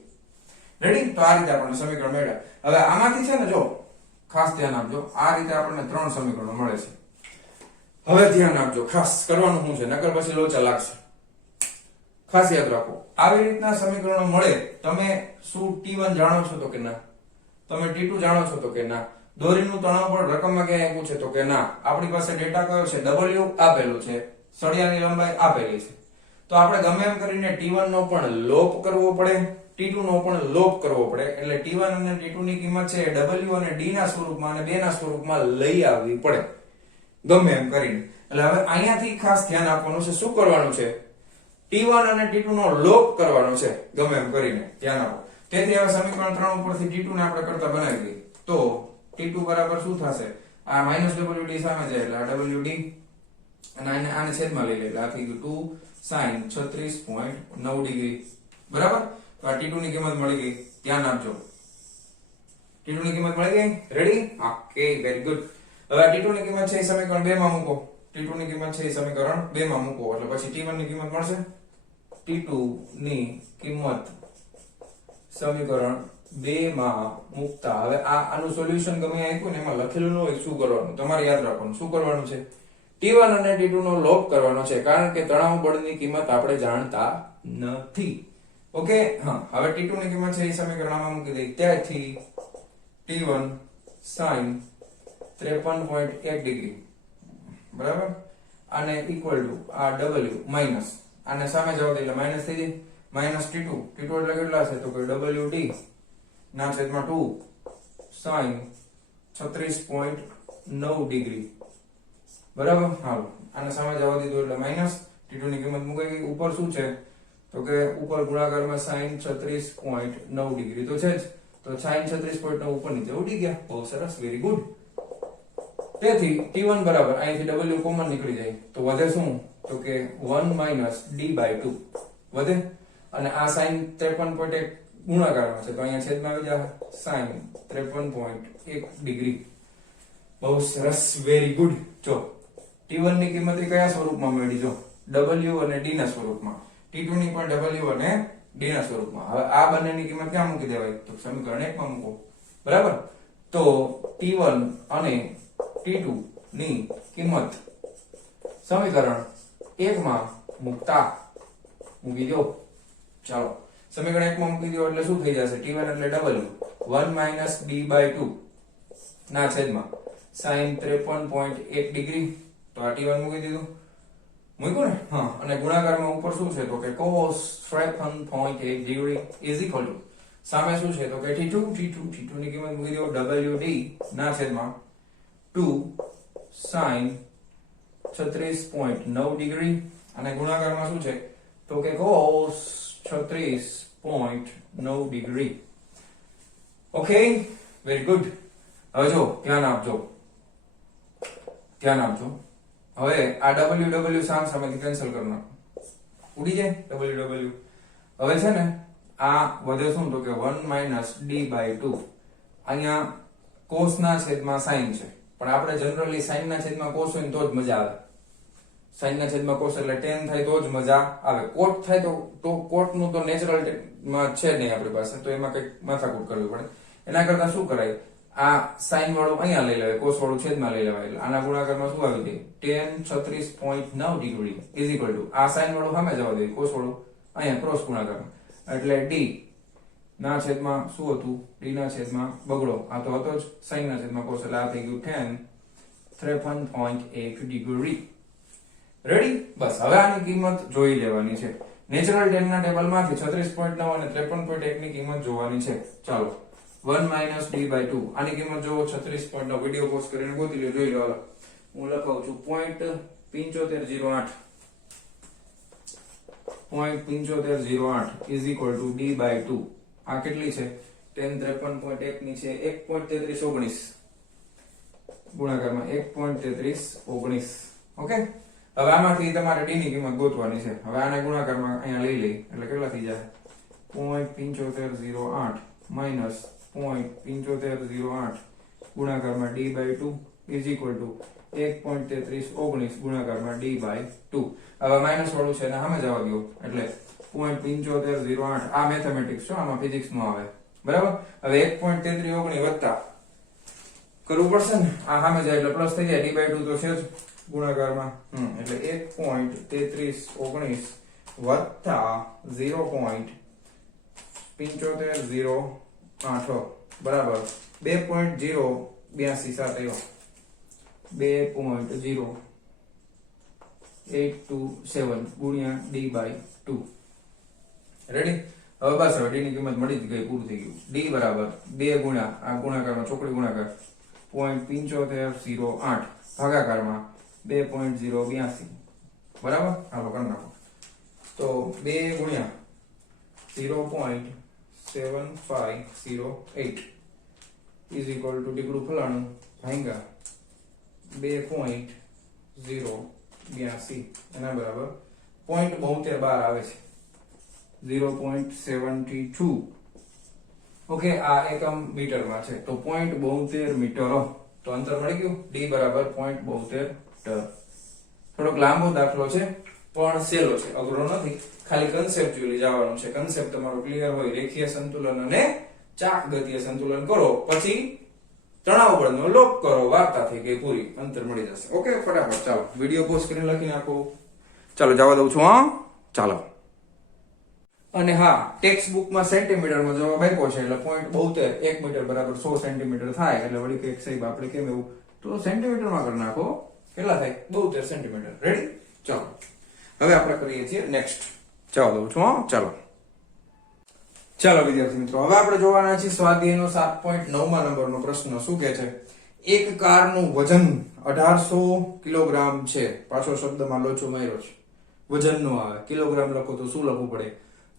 રેડી? તો આ રીતે આપણને સમીકરણ મળ્યા. હવે આમાંથી છે ને જો ખાસ ધ્યાન આપજો, આ રીતે આપણને 3 સમીકરણો મળે છે. હવે ધ્યાન આપજો, ખાસ કરવાનું શું છે, નકર પછી લોચા લાગશે. ખાસ યાદ રાખો, આવી રીતના સમીકરણો મળે, તમે શું T1 જાણો છો? તો કે ના. તમે T2 જાણો છો? તો કે ના. દોરીનું તણાવ બળ રકમમાં ક્યાંય આપ્યું છે? તો કે ના. આપણી પાસે ડેટા કયો છે? W આપેલું છે, સળિયાની લંબાઈ આપેલી છે. તો આપણે ગમે એમ કરીને T1 નો પણ લોપ કરવો પડે, T2 નો પણ લોપ કરવો પડે. એટલે T1 અને T2 ની કિંમત છે W અને D ના સ્વરૂપમાં અને 2 ના સ્વરૂપમાં લઈ આવવી પડે ગમે એમ કરીને. એટલે હવે અહીંયાથી ખાસ ધ્યાન આપવાનું છે. શું કરવાનું છે? T1 અને T2 નો લોપ કરવાનો છે ગમે એમ કરીને. ધ્યાન આપો. તેથી હવે સમીકરણ 3 ઉપરથી T2 ને આપણે કરતા બનાવી દઈએ. તો T2 બરાબર શું થશે? આ -WD સામે જાય એટલે આ WD અને આને છેદમાં લઈ લે એટલે આ થઈ ગયું 2 sin 36.9 ડિગ્રી. બરાબર? તો આ T2 ની કિંમત મળી ગઈ. ધ્યાન આપજો, T2 ની કિંમત મળી ગઈ. રેડી? Okay, very good. હવે આ T2 ની કિંમત છે એ સમીકરણ 2 માં મૂકો. T2 ની કિંમત છે એ સમીકરણ 2 માં મૂકો એટલે પછી T1 ની કિંમત મળશે. T2 ની કિંમત સમીકરણ 2 માં મૂકતા હવે આનું સોલ્યુશન ગમે આપ્યું ને એમાં લખેલું ન હોય શું કરવાનું? તમારે યાદ રાખવાનું. શું કરવાનું છે? T1 અને T2 નો લોપ કરવાનો છે, કારણ કે તણાવ બળની કિંમત આપણે જાણતા નથી. ઓકે, હા. હવે T2 ની કિંમત છે એ સમીકરણમાં મૂકી દઈએ. ત્યારથી T1 sin 53.1 ડિગ્રી, બરાબર, આને ઇક્વલ ટુ આ W માઈનસ આને સામે જવા દે એટલે માઈનસ થઈ જાય. માઈનસ T2 એટલે કેટલા છે? તો કે WD ના છેદમાં 2 sin 36.9 ડિગ્રી. બરાબર? હાલો, આને સામે જવા દીધું એટલે માઈનસ T2 ની કિંમત મુકાઈ ગઈ. ઉપર શું છે? તો કે ઉપર ગુણાકારમાં sin 36.9 ડિગ્રી તો છે જ. તો sin 36.9 ઉપર નીચે ઉડી ગયા. બહુ સરસ, વેરી ગુડ. તેથી T1 બરાબર અહીંથી W કોમન નીકળી જાય તો વધે શું? તો કે 1 - d/2 વધે. અને આ sin 53.1 ગુણાકારમાં છે તો અહીંયા છેદમાં આવી જાય sin 53.1 ડિગ્રી. બહુ સરસ, વેરી ગુડ. જો T1 ની કિંમત કયા સ્વરૂપમાં મળી? જો W અને D ના સ્વરૂપમાં, T2 ની પણ W અને D ના સ્વરૂપમાં. હવે આ બંનેની કિંમત ક્યાં મૂકી દેવાય? તો સમીકરણ 1 માં મૂકો. બરાબર? તો T1 અને T2 ની કિંમત સમીકરણ 1 માં મૂકી દો. ચાલો સમીકરણ 1 માં મૂકી દો એટલે શું થઈ જશે? T1 એટલે W 1 - D/2 ના છેદમાં sin 53.1 ડિગ્રી. તો આ T1 મૂકી દીધું, મૂક્યું ને? હા. અને ગુણાકારમાં ઉપર શું છે? તો કે cos 53.8 degree is equal to સામે શું છે? તો કે T2 ની કિંમત મૂકી દો WD ના છેદમાં 2 sin 36.9 ડિગ્રી. અને ગુણાકારમાં શું છે? તો કે cos 36.9 degree. Okay, very good. હવે જો ધ્યાન આપજો. હવે આ W સામેથી કેન્સલ કરી નાખો, ઉડી જાય W. હવે છે ને આ વધે શું? તો કે 1 - D/2. અહીંયા cos ના છેદમાં sin છે, પણ આપણે જનરલી sin ના છેદમાં cos હોય ને તો જ મજા આવે. sin ના છેદમાં cos એટલે tan થાય તો જ મજા આવે. cot થાય તો cot નું તો નેચરલ માં છે નહીં આપણી પાસે, તો એમાં કંઈક માથાકૂટ કરવી પડે. એના કરતા શું કરાય? આ sin વાળું અહીંયા લઈ લેવાય, cos વાળું છેદમાં લઈ લેવાય. એટલે આના ગુણાકારમાં શું આવી જાય? tan 36.9 degree is equal to આ sin વાળું સામે જવા દે, cos વાળું અહીંયા ક્રોસ ગુણાકારમાં, એટલે D ના છેદમાં શું હતું? D ના છેદમાં બગડો, આ તો હતો જ sin ના છેદમાં cos, એટલે આ થઈ ગયું tan 53.1 ડિગ્રી. રેડી? બસ હવે આની કિંમત જોઈ લેવાની છે. નેચરલ tan ના ટેબલમાંથી 36.9 અને 53.1 ની કિંમત જોવાની છે. ચાલો 1 - D/2 આની કિંમત જોવો 36.9. વિડિયો પોઝ કરીને ગોતી લો, જોઈ લો. હાલો હું લખાઉં છું 0.7508 ઇઝ ઇક્વલ ટુ D/2. આ કેટલી છે? tan 53.1 ની છે 1.3319 ગુણાકારમાં 1.3319. ઓકે, હવે આમાંથી તમારે D ની કિંમત ગોતવાની છે. હવે આને ગુણાકારમાં અહીંયા લઈ લઈ એટલે કેટલા થઈ જાય? 0.7508 માઈનસ 0.7508 ગુણાકારમાં D/2 ઇઝ ઇક્વલ ટુ 1.3319 ગુણાકારમાં D/2. હવે માઈનસ વાળું છે એને સામે જવા દો, એટલે 0.7508. આ મેથેમેટિક્સ છે, આમાં ફિઝિક્સ નો આવે. બરાબર? હવે 1.3319 વત્તા કરવું પડશે ને, આ સામે જાય એટલે પ્લસ થઈ જાય. D/2 તો છે જ ગુણાકારમાં, એટલે 1.3319 વત્તા 0.7508 બરાબર 2.082 સાથે 2.0827 ગુણ્યા D/2. રેડી? હવે બસ હવે D ની કિંમત મળી જ ગઈ, પૂરું થઈ ગયું. D બરાબર 2 ગુણ્યા આ ગુણાકારમાં ચોકડી ગુણાકાર 0.7508 ભાગાકારમાં 2.082. બરાબર? હાલો કરી નાખો. તો 2 ગુણ્યા 0.7508 ઇઝ ઇક્વલ ટુ ટીકડું ફલાણું ભાંગા 2.082 એના બરાબર 0.72 આવે છે, 0.72. ઓકે, આ એકમ મીટરમાં છે તો 0.72 મીટર. તો અંતર મળી ગયું. D બરાબર 0.72. થોડોક લાંબો દાખલો છે પણ સહેલો છે, અઘરો નથી. ખાલી કન્સેપ્ચ્યુઅલી જવાનું છે. કન્સેપ્ટ તમારો ક્લિયર હોય, રેખીય સંતુલન અને ચાક ગતિય સંતુલન કરો, પછી તણાવ બળનો લોપ કરો, વાર્તા થઈ ગઈ પૂરી, અંતર મળી જશે. ઓકે, ફટાફટ ચાલો વિડિયો પોઝ કરીને લખી નાખો. ચાલો જવા દઉં છું. હા ચાલો. અને હા, ટેક્સ્ટ બુકમાં સેન્ટીમીટરમાં જવાબ આપ્યો છે, એટલે 0.72 1 મીટર બરાબર 100 સેન્ટીમીટર થાય. એટલે વળી કે સાહેબ આપણે કેમ એવું, તો સેન્ટીમીટરમાં કરી નાખો. કેટલા થાય? 72 સેન્ટીમીટર. રેડી? ચાલો હવે આપણે કરીએ છીએ નેક્સ્ટ. જવા દઉં છું. હા ચાલો. ચાલો વિદ્યાર્થી મિત્રો, હવે આપણે જોવાના છીએ સ્વાધ્યાયનો 7.9 નંબરનો પ્રશ્ન. શું કે છે? એક કારનું વજન 1800 કિલોગ્રામ છે. પાછો શબ્દમાં લોચો માર્યો છે, વજન નો આવે. કિલોગ્રામ લખો તો શું લખવું પડે?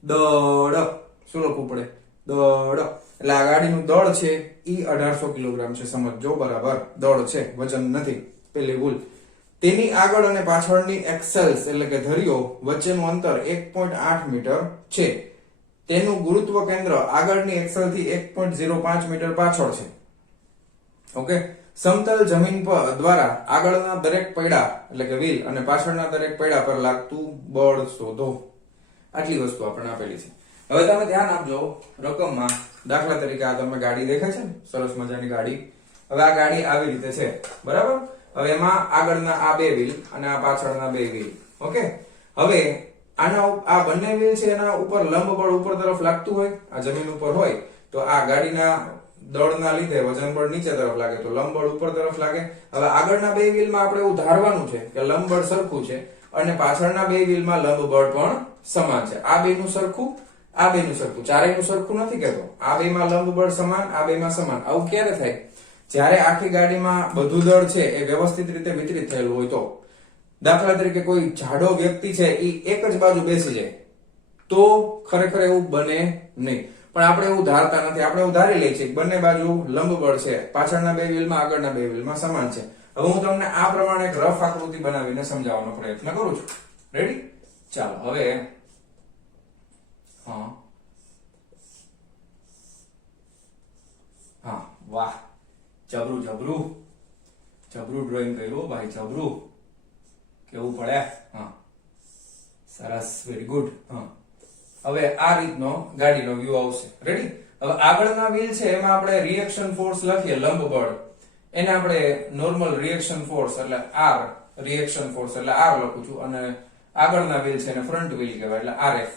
દળ. શું લખવું પડે? દળ. એટલે આ ગાડીનું દળ છે ઈ 1800 કિલોગ્રામ છે. સમજજો બરાબર, દળ છે, વજન નથી. પેલી ભૂલ. તેની આગળ અને પાછળની એક્સેલ્સ એટલે કે ધરીઓ વચ્ચેનું અંતર 1.8 મીટર છે. તેનું ગુરુત્વ કેન્દ્ર આગળની એક્સેલ થી 1.05 મીટર પાછળ છે. ઓકે, સમતલ જમીન પર દ્વારા આગળના દરેક પૈડા એટલે કે વ્હીલ અને પાછળના દરેક પૈડા પર લાગતું બળ શોધો. આટલી વસ્તુ આપણને આપેલી છે. હવે તમે ધ્યાન આપજો રકમમાં. દાખલા તરીકે આ તમે ગાડી દેખાય છે ને, સરસ મજાની ગાડી. હવે આ ગાડી આવી રીતે છે, બરાબર. હવે એમાં આગળના આ બે વ્હીલ અને આ પાછળના બે વ્હીલ. ઓકે, હવે આના આ બંને વ્હીલ છે એના ઉપર લંબ બળ ઉપર તરફ લાગતું હોય, આ જમીન ઉપર હોય તો આ ગાડીના દળના લીધે વજન બળ નીચે તરફ લાગે તો લંબ બળ ઉપર તરફ લાગે. હવે આગળના બે વ્હીલમાં આપણે એવું ધારવાનું છે કે લંબ બળ સરખું છે અને પાછળના બે વ્હીલમાં લંબ બળ પણ સમાન છે. આ બેનું સરખું, આ બેનું સરખું, ચારેયનું સરખું નથી કહેતો. આ બેમાં લંબ બળ સમાન, આ બેમાં સમાન. આવું ક્યારે થાય? જ્યારે આખી ગાડીમાં બધું દળ છે એ વ્યવસ્થિત રીતે વિતરિત થયેલું હોય તો. દાખલા તરીકે કોઈ જાડો વ્યક્તિ છે એ એક જ બાજુ બેસી જાય તો ખરેખર એવું બને નહીં. પણ આપણે એવું ધારતા નથી. આપણે એવું ધારી લઈએ છીએ કે બંને બાજુ લંબ બળ છે, પાછળના બે વ્હીલમાં આગળના બે વ્હીલમાં સમાન છે. હવે હું તમને આ પ્રમાણે એક રફ આકૃતિ બનાવીને સમજાવવાનો પ્રયત્ન કરું છું. રેડી? ચાલો હવે હા વાહ, જબરું જબરું જબરું ડ્રોઈંગ કર્યું ભાઈ, જબરું. કેવું પડે? હા, સરસ, વેરી ગુડ. હા, હવે આ રીતનો ગાડીનો વ્યૂ આવશે. રેડી? હવે આગળના વ્હીલ છે એમાં આપણે રિએક્શન ફોર્સ લખીએ, લંબ બળ. એને આપણે નોર્મલ રિએક્શન ફોર્સ એટલે R, રિએક્શન ફોર્સ એટલે R લખું છું. અને આગળના વ્હીલ છે એને ફ્રન્ટ વ્હીલ કહેવાય એટલે RF.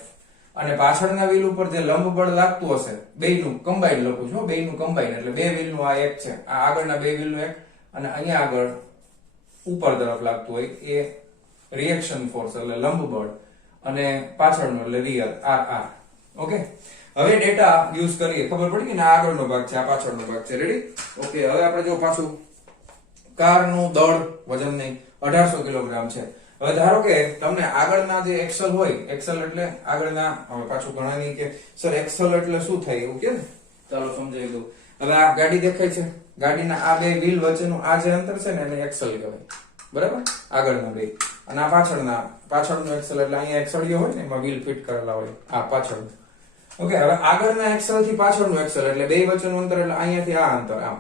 અને પાછળના વ્હીલ ઉપર જે લંબ બળ લાગતું હશે બેયનું કમ્બાઈન લખું છું. બેયનું કમ્બાઈન એટલે બે વ્હીલનું આ એક છે, આ આગળના બે વ્હીલનું એક, અને અહીંયા આગળ ઉપર તરફ લાગતું હોય એ રિએક્શન ફોર્સ એટલે લંબ બળ, અને પાછળનો એટલે રિયર RR. ઓકે, હવે ડેટા યુઝ કરીએ. ખબર પડી કે આ આગળનો ભાગ છે, આ પાછળનો ભાગ છે. રેડી? ઓકે, હવે આપણે જો પાછું કારનું દળ વજન નહીં 1800 કિલોગ્રામ છે. હવે ધારો કે તમને આગળના જે એક્સલ હોય, એક્સલ એટલે આગળના, હવે પાછું ઘણા નહીં કે સર એક્સલ એટલે શું થાય એવું કે, ચાલો સમજાવી દઉં. હવે આ ગાડી દેખાય છે, ગાડીના આ બે વ્હીલ વચ્ચેનું આ જે અંતર છે ને એને એક્સલ કહેવાય, બરાબર? આગળના બે. અને આ પાછળનું એક્સલ એટલે અહીંયા એક સળિયો હોય ને એમાં વ્હીલ ફિટ કરેલા હોય, આ પાછળનું. ઓકે, હવે આગળના એક્સલ થી પાછળનું એક્સલ એટલે બે વચ્ચેનું અંતર એટલે અહીંયાથી આ અંતર આમ.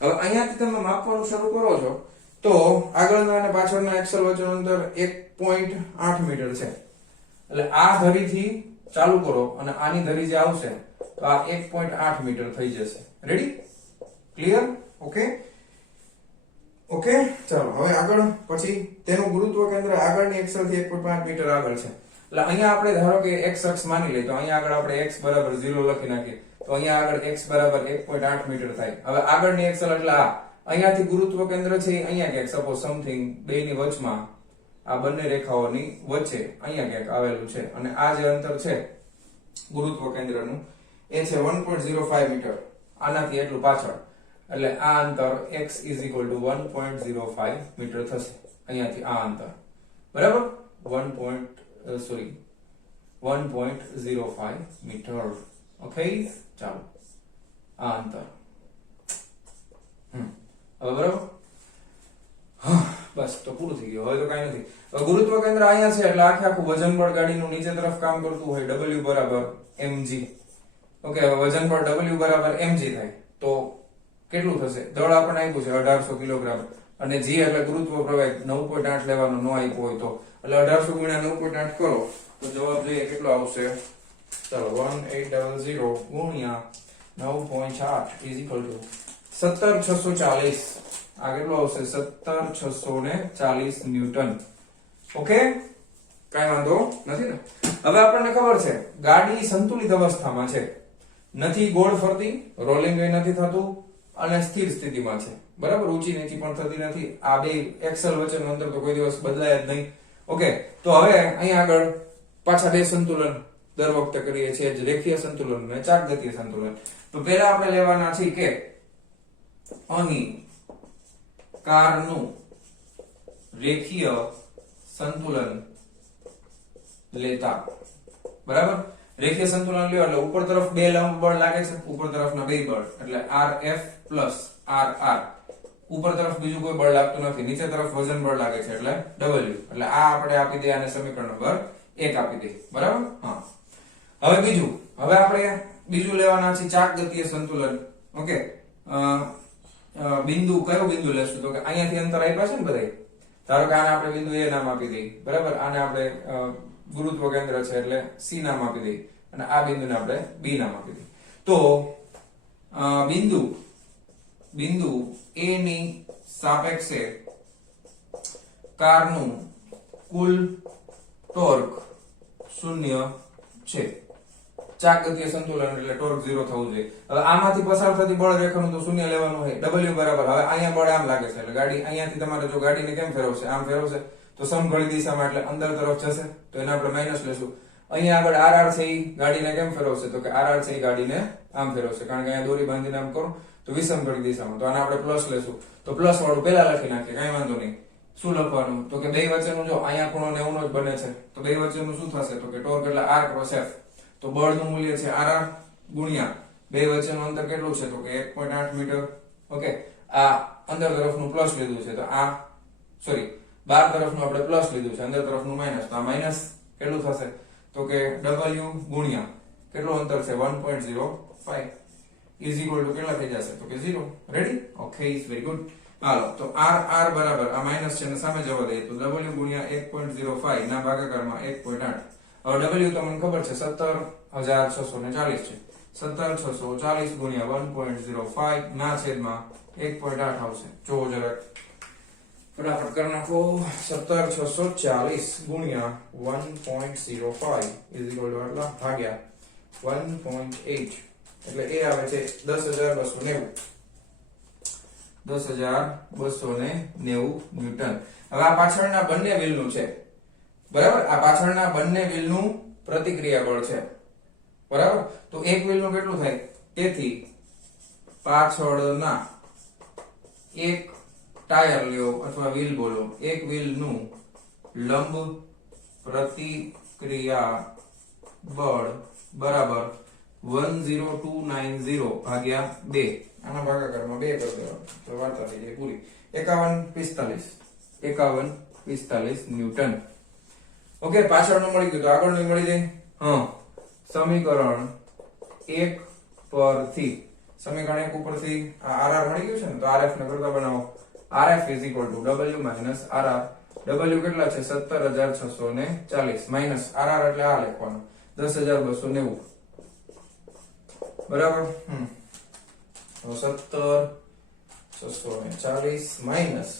હવે અહીંયાથી તમે માપવાનું શરૂ કરો છો તો આગળના અને પાછળના એક્સલ વચ્ચેનું અંતર 1.8 મીટર છે. એટલે આ ધરીથી ચાલુ કરો અને આની ધરી જે આવશે તો આ 1.8 મીટર થઈ જશે. રેડી? ક્લિયર? ઓકે ઓકે, ચાલો હવે આગળ. પછી તેનું ગુરુત્વ કેન્દ્ર આગળની એક્સલ થી 1.5 મીટર આગળ છે. એટલે અહીંયા આપણે ધારો કે x અક્ષ માની લઈએ તો અહીંયા આગળ આપણે x બરાબર 0 લખી નાખીએ તો અહીંયા આગળ x બરાબર 1.8 મીટર થાય. હવે આગળની એક્સલ એટલે આ અહીંયાથી ગુરુત્વ કેન્દ્ર છે અહીંયા ક્યાંક સપોઝ સમથિંગ બેની વચમાં આ બંને રેખાઓની વચ્ચે અહીંયા ક્યાંક આવેલું છે. અને આ જે અંતર છે ગુરુત્વ કેન્દ્રનું એ છે 1.05 મીટર. આનાથી એટલું પાછળ એટલે આ અંતર x = 1.05 મીટર થશે. અહીંયાથી આ અંતર બરાબર 1.05 મીટર. ઓકે, ચાલો આ અંતર. હવે બરાબર? હા, બસ તો પૂરું થઈ ગયું. હવે તો કાંઈ નથી. હવે ગુરુત્વ કેન્દ્ર અહીંયા છે એટલે આખું વજન બળ ગાડીનું નીચે તરફ કામ કરતું હોય, W બરાબર mg. ઓકે, હવે વજન બળ W બરાબર mg થાય તો કેટલું થશે? દળ આપણને આપ્યું છે 1800 કિલોગ્રામ અને g એટલે ગુરુત્વ પ્રવેગ 9.8 લેવાનો ન આપ્યો હોય તો, એટલે 1800 ગુણ્યા 9.8 કરો તો જવાબ જોઈએ કેટલો આવશે. ચાલો 1800 ગુણ્યા 9.8 = 17640. આ કેટલો આવશે? 17640 ન્યૂટન. ઓકે, કાઈ વાંધો નથી ને? હવે આપણને ખબર છે ગાડી સંતુલિત અવસ્થામાં છે, નથી ગોળ ફરતી, રોલિંગ નથી થતું અને સ્થિર સ્થિતિમાં છે, બરાબર? ઊંચી નીચી પણ થતી નથી. આ બે એક્સલ વચ્ચેનું અંતર તો કોઈ દિવસ બદલાય જ નહીં. ઓકે, તો હવે અહીં આગળ પાછા બે સંતુલન દર વખતે કરીએ છીએ, રેખીય સંતુલન અને ચાકગતીય સંતુલન. તો પહેલા આપણે લેવાના છે કે અહીં કારનું રેખીય સંતુલન લેતા, બરાબર? રેખીય સંતુલન લ્યો એટલે ઉપર તરફ બે લંબ બળ લાગે છે, ઉપર તરફના બે બળ એટલે RF પ્લસ RR. ઉપર તરફ બીજું કોઈ બળ લાગતું નથી, નીચે તરફ વજન બળ લાગે છે એટલે W. એટલે આ આપણે આપી દઈએ આને સમીકરણ નંબર 1 આપી દઈએ, બરાબર? હા, હવે બીજું, હવે આપણે બીજું લેવાના છે ચાકગતીય સંતુલન. ઓકે, બિંદુ કયો બિંદુ લેશું તો કે અહીંયાથી અંતર આપ્યા છે ને બધાય ધારો કે આને આપણે બિંદુ A નામ આપી દઈએ બરાબર આને આપણે ગુરુત્વ કેન્દ્ર છે એટલે C નામ આપી દઈએ અને આ બિંદુને આપણે B નામ આપી દઈએ તો બિંદુ A ની સાપેક્ષે કારનું કુલ ટોર્ક 0 છે ચાક ગતિય સંતુલન એટલે ટોર્ક 0 થવું જોઈએ હવે આમાંથી પસાર થતી બળ રેખાનું તો શૂન્ય લેવાનું હોય W બરાબર હવે અહીંયા બળ આમ લાગે છે એટલે ગાડી અહીંયાથી તમારે જો ગાડીને કેમ ફેરવશે આમ ફેરવશે તો સમઘળી દિશામાં એટલે અંદર તરફ જશે તો એને આપણે માઈનસ લેશું અહીંયા આગળ RR છે ઈ ગાડીને કેમ ફેરવશે તો કે RR છે ઈ ગાડીને આમ ફેરવશે કારણ કે અહીંયા દોરી બાંધીને આમ કરો તો વિષમઘળી દિશામાં તો આને આપણે પ્લસ લેશું તો પ્લસ વાળું પહેલા લખી નાખીએ કાંઈ વાંધો નહીં શું લખવાનું તો કે બે વચ્ચેનું જો અહીંયા ખૂણો 90 નો જ બને છે તો બે વચ્ચેનું શું થશે તો કે ટોર્ક એટલે R ક્રોસ F તો બળનું મૂલ્ય છે RR ગુણ્યા બે વચ્ચેનું અંતર કેટલું છે તો કે 1.8 મીટર ઓકે આ અંદર તરફનું પ્લસ લીધું છે તો આ સોરી બહાર તરફનું આપણે પ્લસ લીધું છે અંદર તરફનું માઈનસ તો આ માઈનસ કેટલું થશે તો કે W ગુણ્યા કેટલું અંતર છે 1.05 ઇઝ ઇક્વલ ટુ કેટલા થઈ જશે તો કે 0 ready okay is very good હાલો તો R બરાબર આ માઈનસ છે ને સામે જવા દઈએ તો W ગુણ્યા 1.05 ના ભાગાકારમાં 1.8 હવે W તમને ખબર છે 17640 છે 17640 ગુણ્યા 1.05 ના છેદમાં 1.8 આવશે જોવો જરાક ફટાફટ કરી નાખો 17640 ગુણ્યા 1.05 ઇઝ ઇક્વલ ટુ આટલા ભાગ્યા 1.8 એટલે એ આવે છે 10290 ન્યૂટન હવે આ પાછળના બંને વ્હીલનું છે બરાબર આ પાછળના બંને વ્હીલનું પ્રતિક્રિયા બળ છે બરાબર તો એક વ્હીલનું કેટલું થાય તેથી પાછળના એક ટાયર લ્યો અથવા વ્હીલ બોલો એક વ્હીલનું લંબ પ્રતિક્રિયા બળ બરાબર 10290 ભાગ્યા 2 આના ભાગાકારમાં 2 કરી દેવાનું તો વાર્તા થઈ જાય પૂરી 5145 ન્યૂટન ઓકે પાછળનું મળી ગયું તો આગળનું મળી જાય સમીકરણ 1 પરથી સમીકરણ 1 ઉપરથી આ RR મળી ગયું છે ને તો RF ને કરતા બનાવો RF W RR W કેટલા છે 17640 માઈનસ RR એટલે આ લખવાનું 10290 બરાબર તો 17640 માઈનસ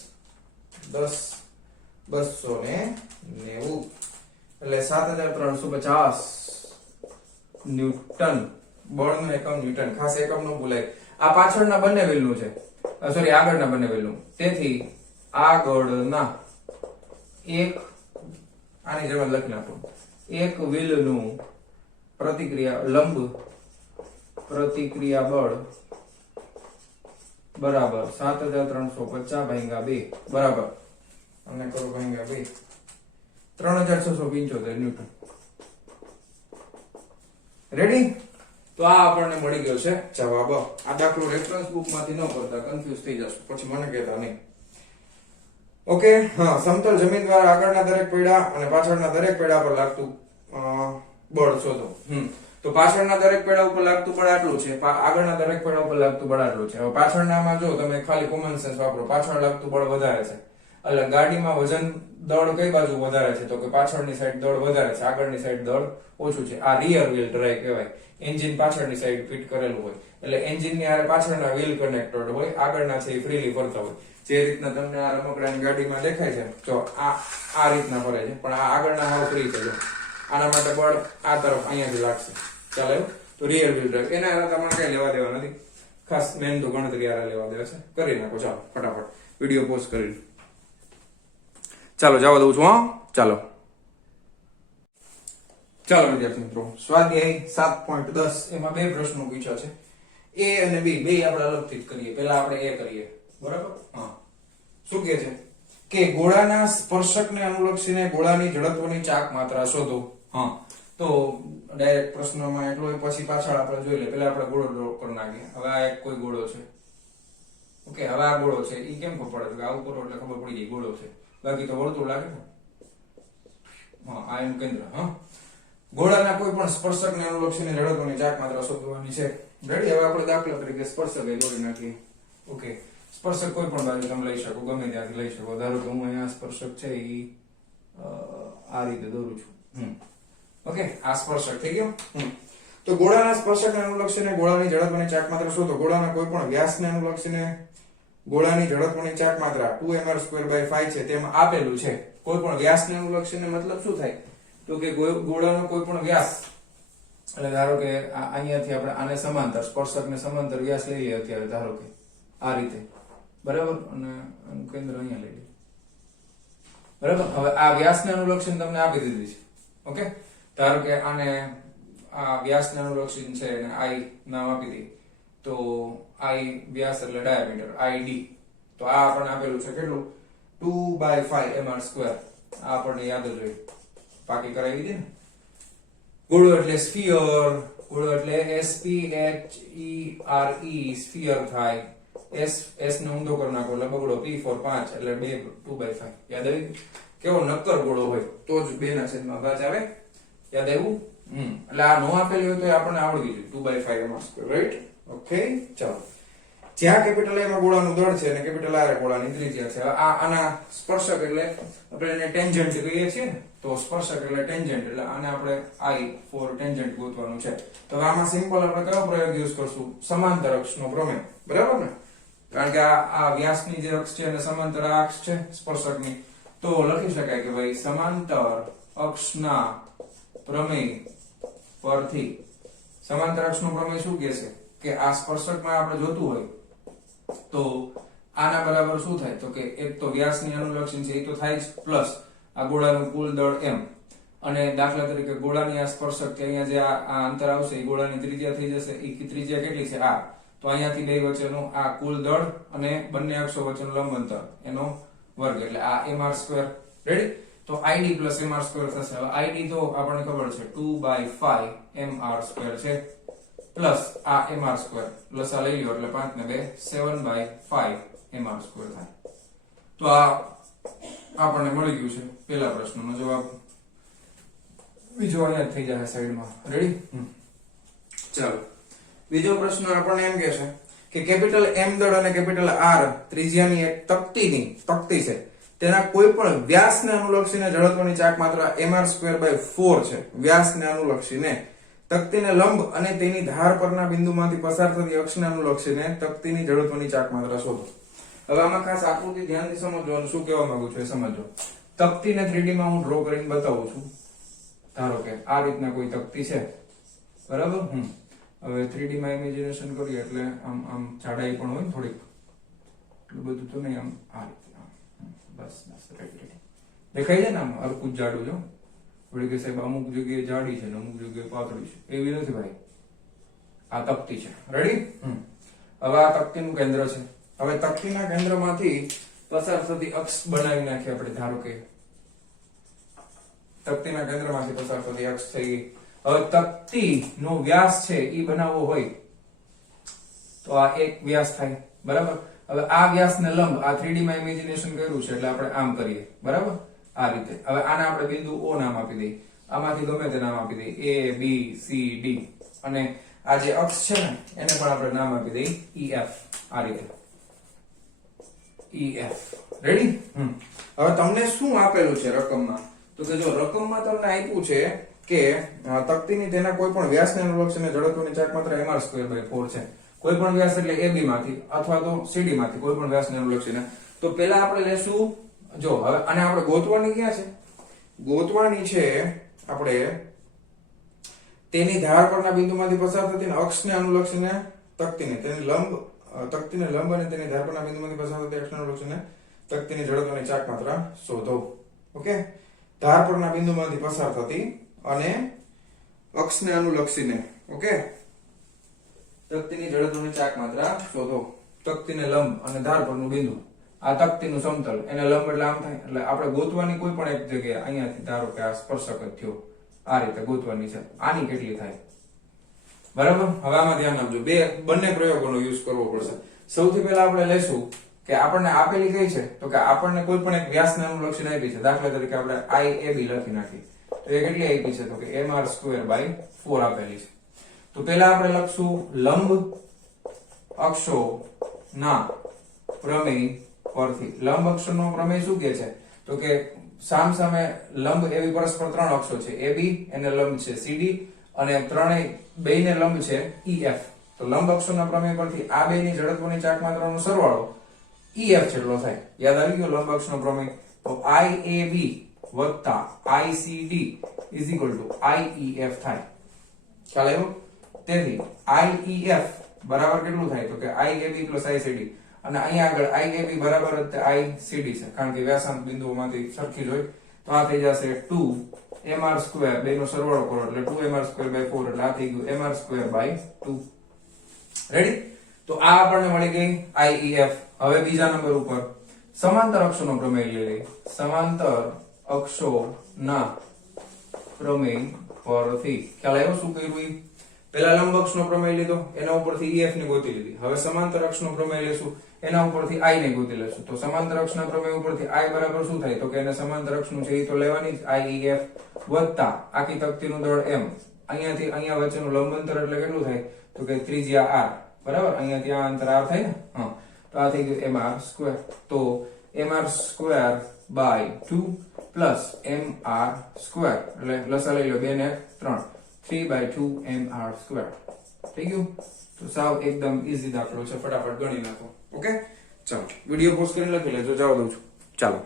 10290 એટલે 7350 ન્યૂટન બળનું એકમ ન્યૂટન ખાસ એકમ નો ભૂલાય આ પાછળના બંને વ્હીલનું છે સોરી આગળના બંને વ્હીલનું તેથી આગળના એક આની જેમ લખી નાખો એક વ્હીલનું પ્રતિક્રિયા લંબ પ્રતિક્રિયા બળ બરાબર 7350 ભાગ્યા 2 બરાબર અને કરો ભાગ્યા 2 3675 ન્યૂટન રેડી તો આ આપણને મળી ગયો છે જવાબ આ દાખલો રેફરન્સ બુક માંથી ન કરતા કન્ફ્યુઝ થઈ જશો પછી મને કહેતા નહીં ઓકે હા સમતલ જમીન દ્વારા આગળના દરેક પૈડા અને પાછળના દરેક પૈડા પર લાગતું બળ શોધો તો પાછળના દરેક પૈડા ઉપર લાગતું બળ આટલું છે આગળના દરેક પૈડા ઉપર લાગતું બળ આટલું છે હવે પાછળનામાં જો તમે ખાલી કોમન સેન્સ વાપરો પાછળ લાગતું બળ વધારે છે એટલે ગાડીમાં વજન દળ કઈ બાજુ વધારે છે તો કે પાછળની સાઈડ દળ વધારે છે આગળની સાઈડ દળ ઓછું છે આ રિયર વ્હીલ ડ્રાઈવ કહેવાય એન્જિન પાછળની સાઈડ ફિટ કરેલું હોય એટલે એન્જિનની આરે પાછળના વ્હીલ કનેક્ટેડ હોય આગળના છે એ ફ્રીલી ફરતા હોય જે રીતના તમને આ રમકડાની ગાડીમાં દેખાય છે તો આ રીતના ફરે છે પણ આ આગળના હાવ ફ્રી છે આના માટે બળ આ તરફ અહીંયાથી લાગશે ચાલે તો રિયર વ્હીલ ડ્રાઈવ એના આરે તમારે કઈ લેવા દેવા નથી ખાસ મેન તો ગણતરી આરે લેવા દેવા છે કરી નાખો ચાલો ફટાફટ વિડીયો પોઝ કરી ચાલો જવા દઉં છું હા ચાલો વિદ્યાર્થી મિત્રો સ્વાધ્યાય 7.10 એમાં બે પ્રશ્નો પૂછ્યા છે A અને B બે આપણે અલગથી જ કરીએ પહેલા આપણે A કરીએ બરાબર હા શું કહે છે કે ગોળાના સ્પર્શકને અનુલક્ષીને ગોળાની જડત્વની ચાક માત્રા શોધો હા તો ડાયરેક્ટ પ્રશ્નમાં એટલો પછી પાછળ આપણે જોઈ લે પહેલા આપણે ગોળો ડ્રો કરી નાખીએ હવે આ એક કોઈ ગોળો છે ઓકે હવે આ ગોળો છે ઈ કેમ ખબર પડે આવું કરો એટલે ખબર પડી જાય ગોળો છે બાકી તો વર્તુળ લાગે ને હા આ એનું કેન્દ્ર હા ગોળાના કોઈ પણ સ્પર્શકને અનુલક્ષીને જડત્વની ચાક માત્રા શોધવાની છે રેડી હવે આપણે દાખલા તરીકે સ્પર્શક એ દોરી નાખીએ ઓકે સ્પર્શક કોઈ પણ બાજુ તમે લઈ શકો, ગમે ત્યાંથી લઈ શકો. ધારો કે હું અહીંયા સ્પર્શક છે એ આ રીતે દોરું છું. ઓકે, આ સ્પર્શક થઈ ગયો. તો ગોળાના સ્પર્શકને અનુલક્ષીને ગોળાની ઝડપની ચાક માત્રા શોધો. ગોળાના કોઈ પણ વ્યાસને અનુલક્ષીને ગોળાની ઝડપની ચાક માત્રા 2mr²/5 છે તેમ આપેલું છે. કોઈ પણ વ્યાસને અનુલક્ષીને મતલબ શું થાય તો કે ગોળાનો કોઈ પણ વ્યાસ, એટલે ધારો કે અહીંયાથી આપણે આને સમાંતર, સ્પર્શકને સમાંતર વ્યાસ લઈ લઈએ અત્યારે, ધારો કે આ રીતે, બરાબર, અને આનું કેન્દ્ર અહીંયા લઈ લઈએ, બરાબર. હવે આ વ્યાસને અનુલક્ષીને તમને આપી દીધી છે. ઓકે, ધારો કે આને આ વ્યાસને અનુલક્ષીને છે અને I નામ આપી દઈએ, તો I વ્યાસ એટલે ડાયામીટર ID. તો આ આપણને આપેલું છે કેટલું? 2/5mr². આ આપણને યાદ જ હોય, પાકી કરાવી દીધી ને. ગોળો એટલે સ્ફિયર, ગોળો એટલે SPHERE, સ્ફિયર થાય. S ને ઊંધો કરી નાખો એટલે બગડો, P for 5 એટલે 2/5. યાદ આવી? કેવો નક્કર ગોળો હોય તો જ 2/5 આવે. યાદ આવ્યું? એટલે આ નો આપેલી હોય તો આપણને આવડવી જોઈએ 2/5mr², રાઈટ? ઓકે, ચાલો. જ્યાં કેપિટલ A માં ગોળાનું દળ છે અને કેપિટલ R એ ગોળાની ત્રિજ્યા છે. આના સ્પર્શક એટલે આપણે એને ટેન્જન્ટ કહીએ છીએ ને, તો સ્પર્શક એટલે ટેન્જન્ટ, એટલે આને આપણે I for ટેન્જન્ટ ગોતવાનું છે. તો આમાં સિમ્પલ આપણે કયો પ્રયોગ યુઝ કરશું? સમાંતર અક્ષનો પ્રમેય, બરાબર ને? કારણ કે આ વ્યાસની જે અક્ષ છે અને સમાંતર આ અક્ષ છે સ્પર્શકની, તો લખી શકાય કે ભાઈ સમાંતર અક્ષના પ્રમેય પરથી, સમાંતર અક્ષનો પ્રમેય શું કહે છે કે આ સ્પર્શકમાં આપણે જોતું હોય તો આના બરાબર શું થાય તો કે એક તો વ્યાસની અનુલક્ષી છે એ તો થાય જ, પ્લસ આ ગોળાનું કુલ દળ m, અને દાખલા તરીકે ગોળાની આ સ્પર્શક કે અહીંયા જે આ અંતર આવશે એ ગોળાની ત્રિજ્યા થઈ જશે. એ ત્રિજ્યા કેટલી છે? r. તો અહીંયાથી બે વચ્ચેનું આ કુલ દળ અને બંને અક્ષો વચ્ચેનું લંબ અંતર એનો વર્ગ, એટલે આ mr². રેડી? તો id plus mr² થશે. હવે id તો આપણને ખબર છે 2/5mr² છે, પ્લસ આ mr², પ્લસ આ લઈ લો એટલે 5 ને 2 7/5mr² થાય. તો આ આપણને મળી ગયું છે પહેલા પ્રશ્નનો જવાબ. બીજો અહીંયા થઈ જાય સાઈડમાં. રેડી? ચાલો, બીજો પ્રશ્ન આપણને એમ કહે છે કે કેપિટલ M દળ અને કેપિટલ R ત્રિજ્યાની એક તકતી છે, તેના કોઈ પણ વ્યાસને અનુલક્ષીને જડત્વની ચાક માત્રા mr²/4 છે. વ્યાસને અનુલક્ષીને તકતીને લંબ અને તેની ધાર પરના બિંદુમાંથી પસાર થતી અક્ષને અનુલક્ષીને તકતીની જડત્વની ચાક માત્રા શોધો. હવે આમાં ખાસ આકૃતિ ધ્યાનથી સમજવાનું, શું કહેવા માંગુ છું એ સમજો. તકતીને 3D માં હું ડ્રો કરીને બતાવું છું. ધારો કે આ રીતના કોઈ તકતી છે, બરાબર. હવે 3D માં ઇમેજિનેશન કરીએ એટલે આમ જાડાઈ પણ હોય થોડીક, એટલું બધું તો નહીં, આ રીતે બસ રાઈટ દેખાય છે ને, આમ હરકું જ જાડું. જો થોડી કે સાહેબ અમુક જગ્યાએ જાડી છે ને અમુક જગ્યાએ પાતળી છે, એવી નથી ભાઈ. આ તકતી છે. રેડી? હવે આ તકતીનું કેન્દ્ર છે. હવે તકતીના કેન્દ્રમાંથી પસાર થતી અક્ષ બનાવી નાખીએ આપણે. ધારો કે તકતીના કેન્દ્રમાંથી પસાર થતી અક્ષ થઈ ગઈ. હવે તકતીનો વ્યાસ છે એ બનાવવો હોય તો આ એક વ્યાસ થાય, બરાબર. હવે આ વ્યાસને લંબ આ 3D માં ઇમેજિનેશન કર્યું છે એટલે આપણે આમ કરીએ, બરાબર, આ રીતે. હવે આને આપણે બિંદુ O નામ આપી દઈએ, આમાંથી ગમે તે નામ આપી દઈએ, A B C D, અને આ જે અક્ષ છે ને એને પણ આપણે નામ આપી દઈએ EF, આ રીતે EF. રેડી? હવે તમને શું આપેલું છે રકમમાં? તો કે જો રકમમાં તમને આપ્યું છે કે તકતીની તેના કોઈ પણ વ્યાસને અનુલક્ષીને જડત્વની ચાક માત્રા mr²/4 છે. કોઈ પણ વ્યાસ એટલે AB માંથી અથવા તો CD માંથી કોઈ પણ વ્યાસને અનુલક્ષીને. તો પહેલા આપણે લેશું, જો હવે આને આપણે ગોતવાની ક્યાં છે? ગોતવાની છે આપણે તેની ધાર પરના બિંદુમાંથી પસાર થતી અક્ષને અનુલક્ષીને તકતીને લંબ અને તેની ધાર પરના બિંદુમાંથી પસાર થતી અક્ષને અનુલક્ષીને તકતીની જડત્વની ચાક માત્રા શોધો. ઓકે, ધાર પરના બિંદુમાંથી પસાર થતી અને અક્ષને અનુલક્ષીને, ઓકે, તકતીની જડત્વની ચાક માત્રા શોધો. તકતીને લંબ અને ધાર પરનું બિંદુ, આ તકતીનું સમતલ, એને લંબ એટલે આમ થાય. એટલે આપણે ગોતવાની કોઈ પણ એક જગ્યાએ, અહીંયાથી ધારો કે આ સ્પર્શક જ થયો, આ રીતે ગોતવાની છે. આની કેટલી થાય? બરાબર. હવે આમાં ધ્યાન આપજો, બંને પ્રયોગોનો યુઝ કરવો પડશે. સૌથી પહેલા આપણે લેશું કે આપણને આપેલી કઈ છે, તો કે આપણને કોઈ પણ એક વ્યાસને અનુલક્ષીને આપી છે. દાખલા તરીકે આપણે IAB લખી નાખી, તો એ કેટલી આપી છે? તો કે mr²/4 આપેલી છે. તો પહેલા આપણે લખશું લંબ અક્ષો ના પ્રમેય પરથી લંબ અક્ષરનો પ્રમેય શું કહે છે તો કે સામ સામે લંબ એવી પરસ્પર ત્રણ અક્ષો છે AB એને લંબ છે CD અને ત્રણેય બેયને લંબ છે EF તો લંબ અક્ષરના પ્રમેય પરથી આ બેની જડત્વની ચાક માત્રાનો સરવાળો EF જેટલો થાય યાદ આવી ગયો લંબ અક્ષનો પ્રમેય તો IAB વત્તા ICD is equal to IEF થાય ખ્યાલ આવ્યો તેથી IEF બરાબર કેટલું થાય તો કે IAB પ્લસ ICD અને અહીંયા આગળ IAB બરાબર ICD છે કારણ કે વ્યાસાંત બિંદુઓમાંથી સરખી જ હોય તો આ થઈ જશે 2mr² બેનો સરવાળો કરો એટલે 2mr²/4 એટલે આ થઈ ગયું mr²/2 રેડી તો આ આપણને મળી ગઈ IEF હવે બીજા નંબર ઉપર સમાંતર અક્ષોનો પ્રમેય લઈ લઈએ સમાંતર અક્ષોના પ્રમેય પરથી ખ્યાલ આવ્યો શું કર્યું પેલા લંબ અક્ષનો પ્રમેય લીધો એના ઉપરથી EF ને ગોતી લીધી હવે સમાંતર અક્ષનો પ્રમેય લેશું એના ઉપરથી I ને ગોતી લેશું તો સમાંતર અક્ષના પ્રમેય ઉપરથી I બરાબર શું થાય તો કે એને સમાંતર અક્ષનું છે એ તો લેવાની જ IEF વત્તા આખી તકતીનું દળ m અહીંયાથી અહીંયા વચ્ચેનું લંબ અંતર એટલે કેટલું થાય તો કે ત્રિજ્યા r બરાબર અહીંયાથી આ અંતર r થાય ને હા તો આ થઈ ગયું mr² તો mr²/2 પ્લસ mr² એટલે લસા લઈ લો 2 ને 3 3/2 mr² થઈ ગયું તો સાવ એકદમ ઈઝી દાખલો છે ફટાફટ ગણી નાખો ઓકે ચાલો વિડિયો પોઝ કરીને લખી લેજો જવા દઉં છું ચાલો